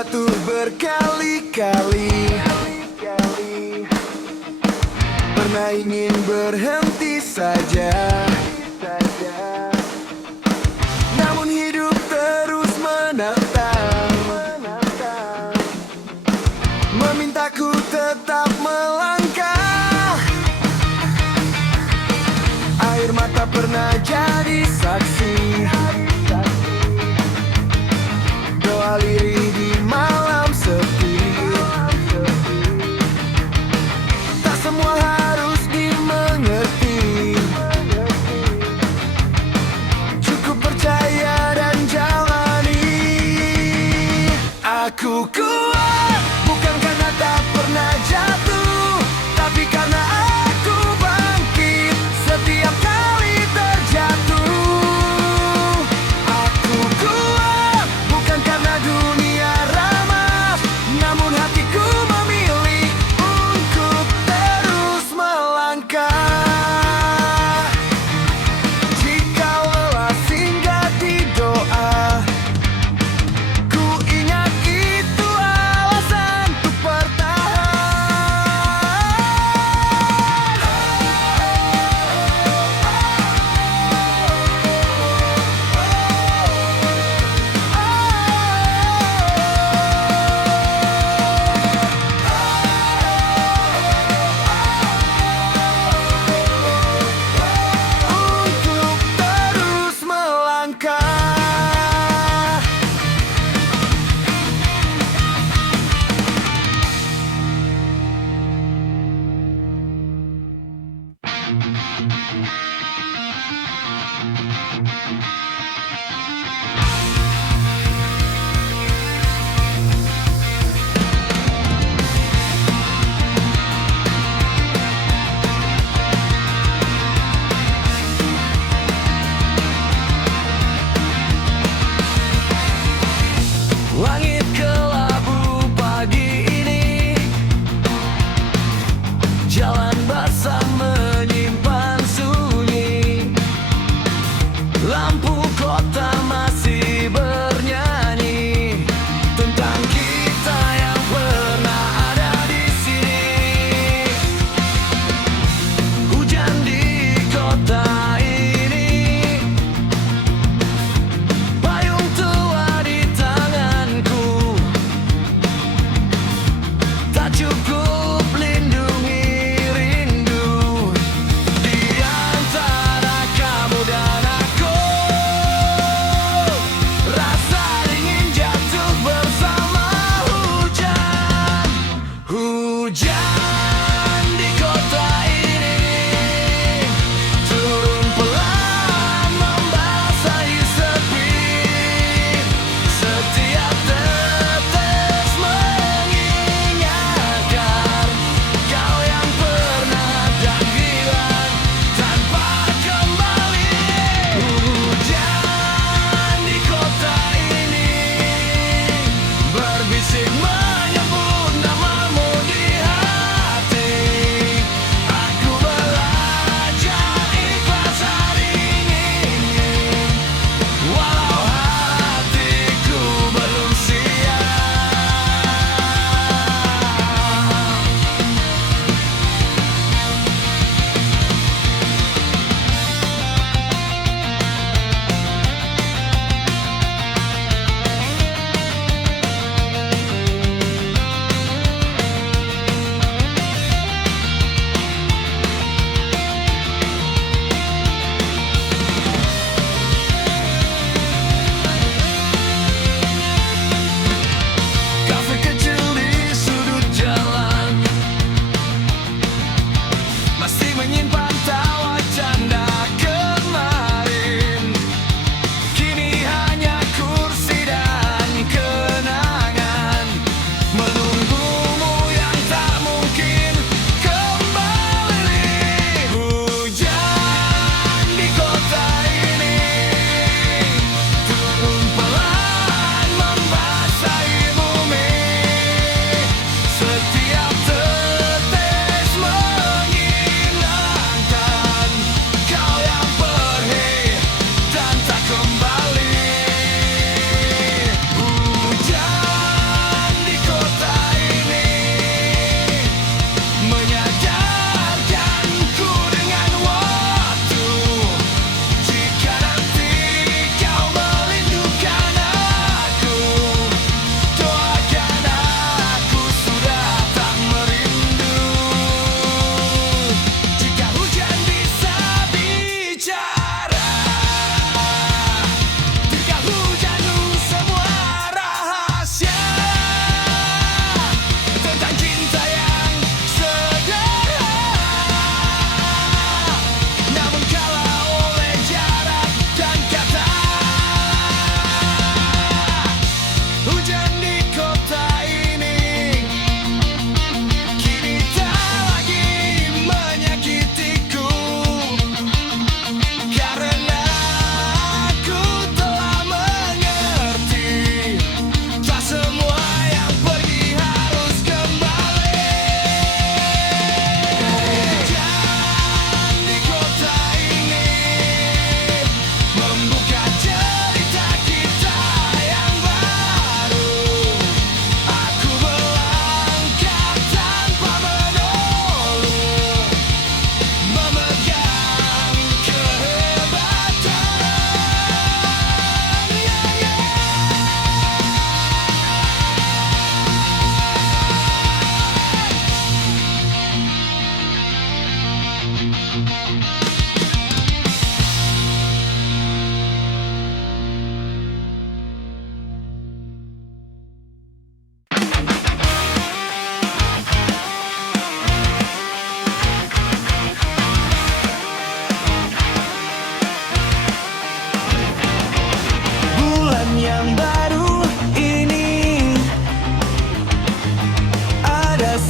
jatuh berkali-kali, pernah ingin berhenti saja, namun hidup terus menatang, memintaku tetap melangkah. Air mata pernah jadi saksi, doa lirih di malam sepi. Tak semua harus dimengerti, cukup percaya dan jalani. Aku kuat bukan karena tak pernah jatuh, tapi karena aku bangkit setiap kali terjatuh. Aku kuat bukan karena dunia ramah, namun hatiku memilih untuk terus melangkah. Jika lelah singgah di doa, ku ingat itu alasan untuk bertahan.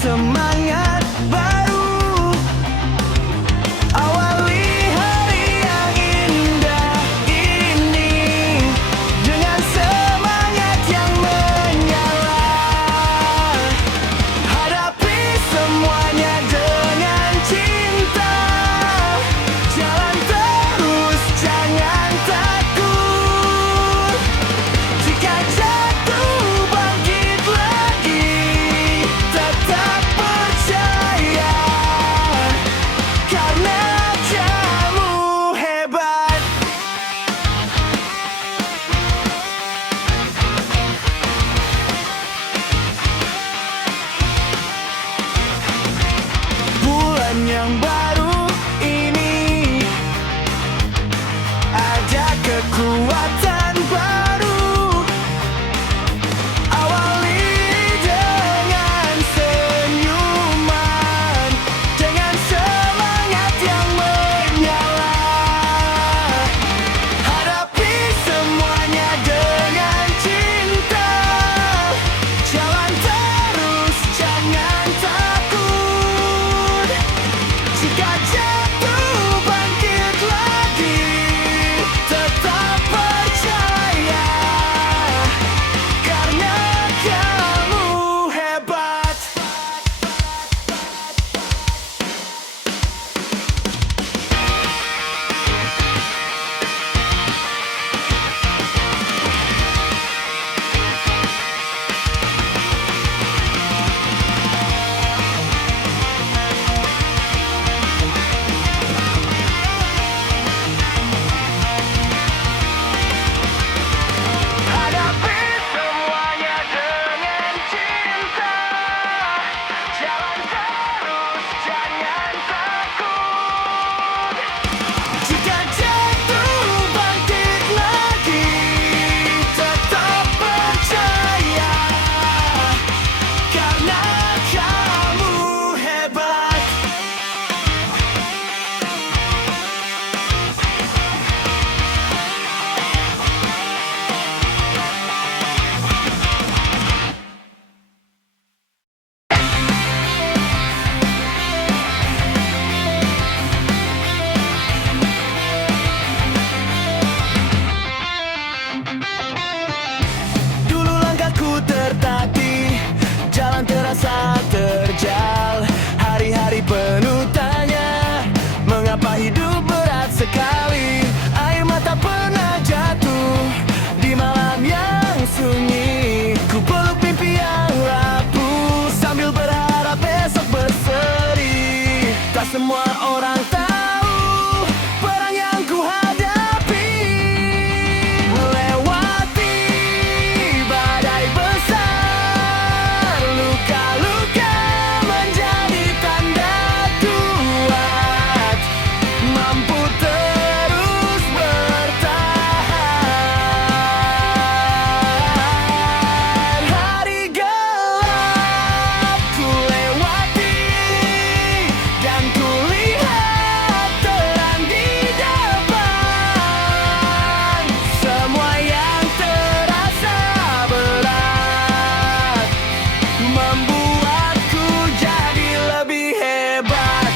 semangat baru. Awali hari yang indah ini dengan semangat yang menyala. Hadapi semuanya dengan cinta. Jalan terus, jangan takut. Jika jatuh, bangkit lagi. Tetap percaya, karena kamu hebat. Bulan yang baru ini ada kekuatan baru. Awali dengan senyuman, dengan semangat yang menyala. Hadapi semuanya dengan cinta. Jalan terus, jangan takut. Jika jatuh, bangkit lagi. Tetap percaya, karena kamu hebat. Hadapi semuanya dengan cinta. Jalan terus, jangan takut. Jika jatuh, bangkit lagi. Tetap percaya, karena kamu hebat. Dulu langkahku tertatih, jalan terasa terjal. Hari-hari penuh tanya, mengapa hidup berat sekali. Air mata pernah jatuh di malam yang sunyi. Ku peluk mimpi yang rapuh sambil berharap besok berseri. Tak semua orang tahu perang yang ku hadapi. Melewati badai besar, luka-luka menjadi tanda kuat. Mampu terus bertahan. Hari gelap ku lewati, dan ku lihat terang di depan. Semua yang terasa berat membuatku jadi lebih hebat.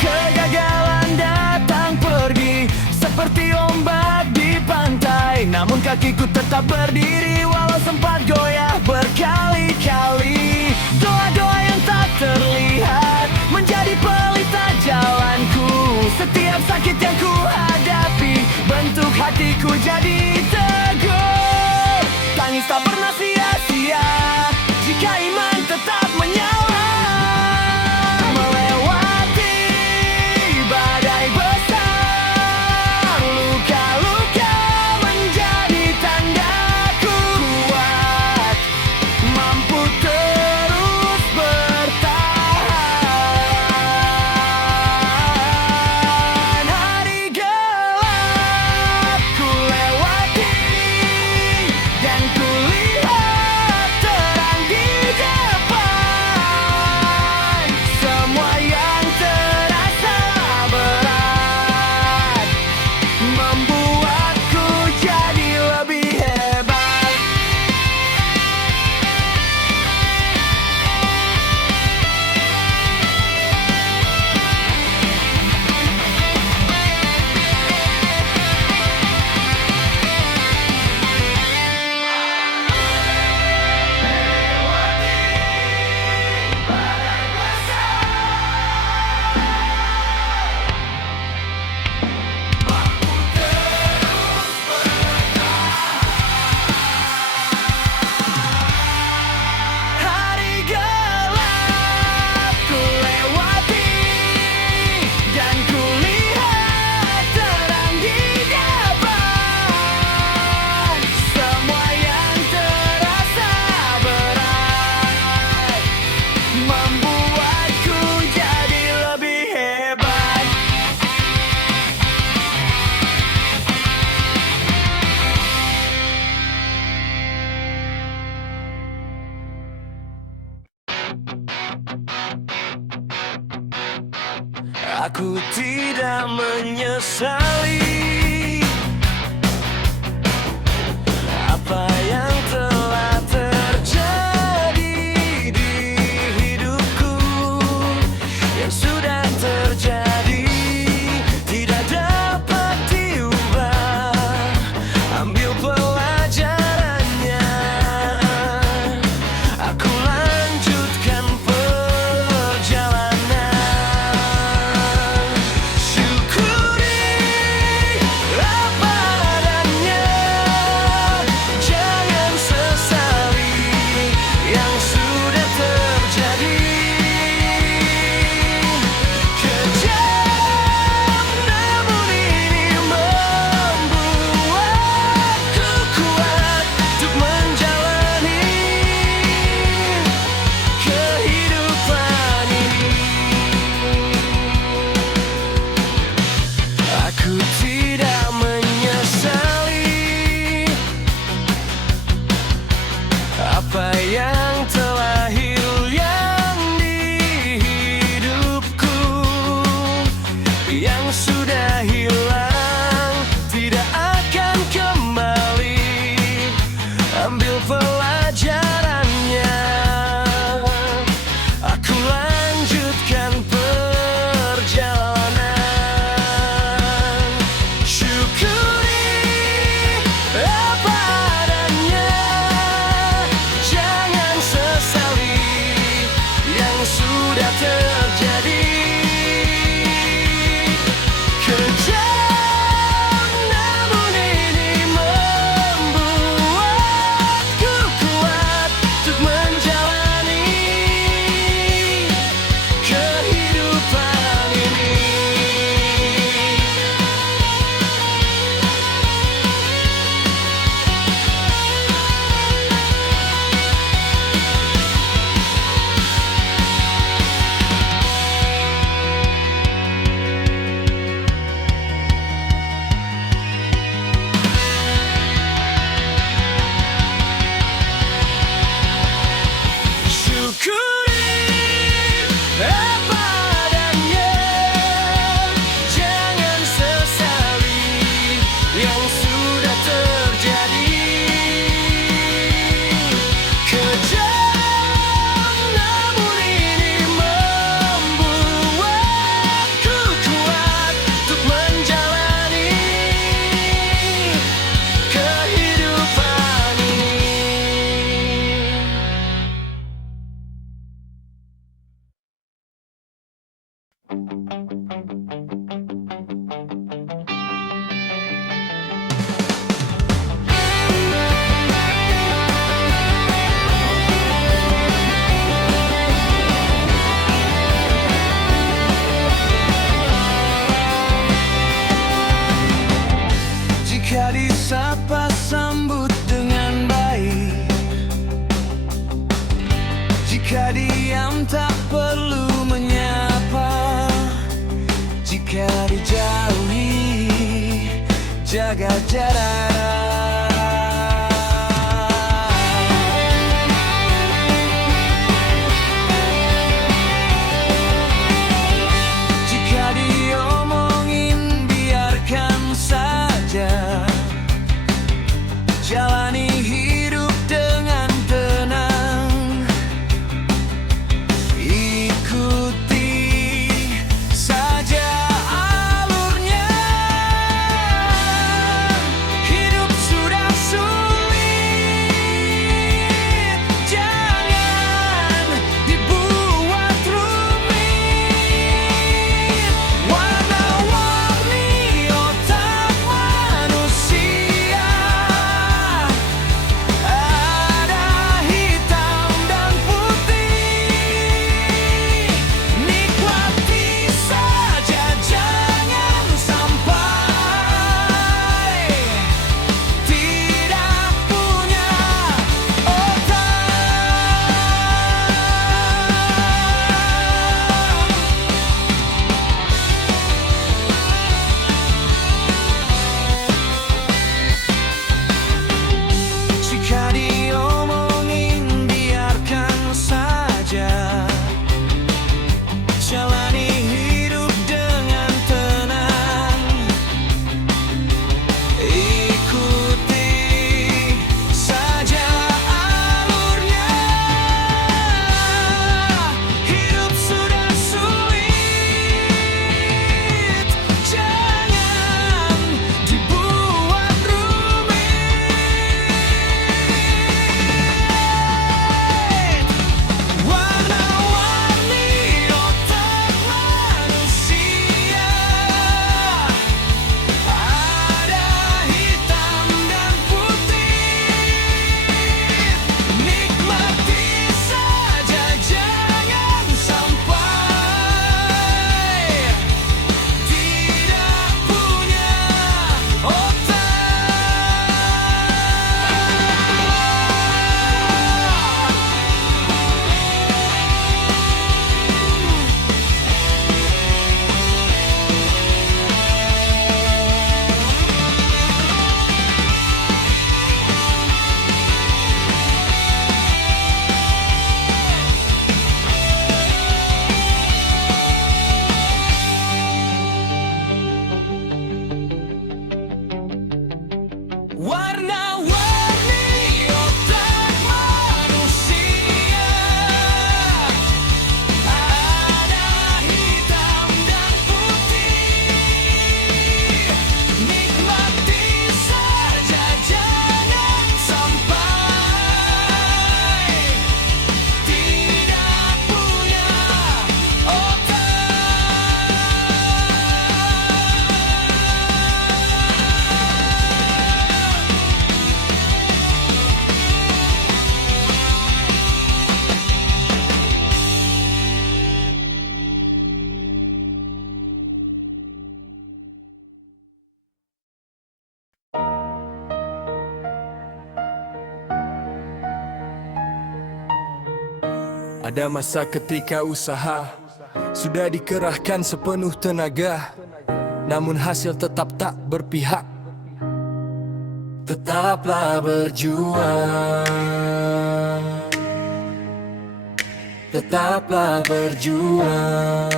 Kegagalan datang pergi seperti ombak di pantai, namun kakiku tetap berdiri walau sempat goyah berkali-kali. Doa-doa yang tak terlihat menjadi pelita jalanku. Setiap sakit yang ku hadapi bentuk hatiku jadi teguh. Tangis tak pernah sia-sia jika iman tetap menyala. Melewati badai besar, luka-luka menjadi tanda kuat. Mampu terus bertahan. Hari gelap ku lewati, dan ku lihat Aku tidak menyesali apa yang telah terjadi di hidupku. Yang sudah terjadi tidak dapat diubah. Ambil pelajarannya, aku lanjutkan perjalanan. Syukuri apa adanya, jangan sesali yang sudah terjadi. Kejam namun ini membuatku kuat untuk menjalani kehidupan ini. Aku tidak menyesali apa yang telah hilang di hidupku. Yang sudah hilang tidak akan kembali. Ambil pelajarannya, aku lanjutkan perjalanan. Syukuri apa adanya, jangan sesali yang sudah terjadi. Kejam namun ini membuatku kuat untuk menjalani kehidupan ini. Syukuri apa adanya, jangan sesali yang sudah terjadi. Kejam namun ini membuatku kuat untuk menjalani kehidupan ini. Jika disapa sambut dengan baik, jika diam tak perlu menyapa, jika dijauhi jaga jarak. Jika diomongin biarkan saja, jalani hidup dengan tenang. Ikuti saja alurnya. Ada masa ketika usaha sudah dikerahkan sepenuh tenaga, namun hasil tetap tak berpihak. Tetaplah berjuang, tetaplah berjuang.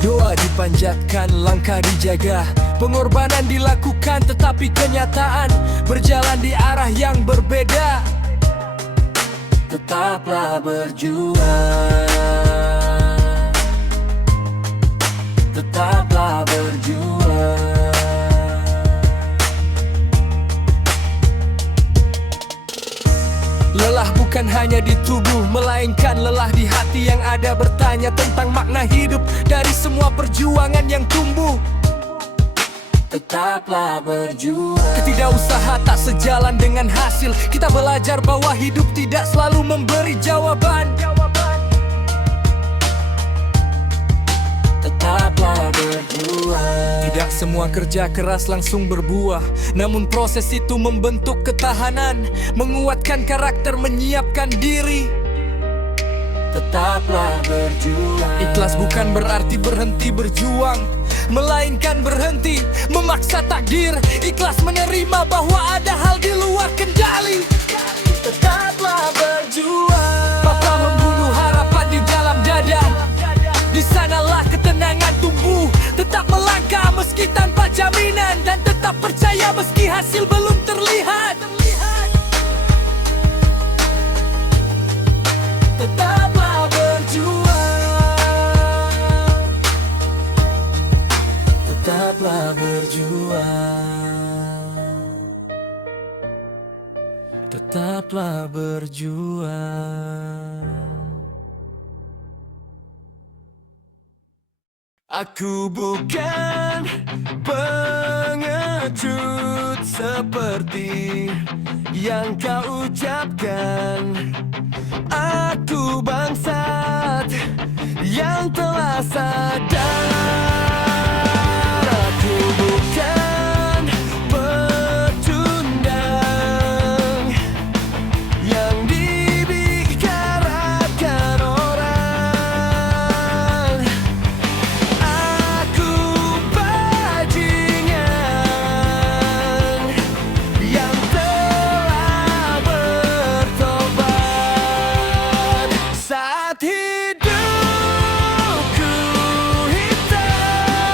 Doa dipanjatkan, langkah dijaga, pengorbanan dilakukan, tetapi kenyataan berjalan di arah yang berbeda. Tetaplah berjuang, tetaplah berjuang. Lelah bukan hanya di tubuh, melainkan lelah di hati yang ada bertanya tentang makna hidup dari semua perjuangan yang tumbuh. Tetaplah berjuang. Ketidakusaha tak sejalan dengan hasil. Kita belajar bahwa hidup tidak selalu memberi jawaban. Tetaplah berjuang. Tidak semua kerja keras langsung berbuah, namun proses itu membentuk ketahanan, menguatkan karakter, menyiapkan diri. Tetaplah berjuang. Ikhlas bukan berarti berhenti berjuang, melainkan berhenti memaksa takdir. Ikhlas menerima bahwa ada hal di luar kendali. Tetaplah berjuang. Papa membunuh harapan di dalam dada, di sanalah ketenangan tumbuh. Tetap melangkah meski tanpa jaminan, dan tetap percaya meski hasil belum terlihat. Tetaplah berjuang, tetaplah berjuang, tetaplah berjuang. Aku bukan pengecut seperti yang kau ucapkan. Aku bangsat yang telah sadar. Aku bukan pecundang yang dibicarakan orang. Aku bajingan yang telah bertobat saat hidupku hitam.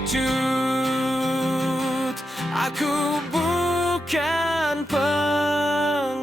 pengecut. Aku bukan pengecut.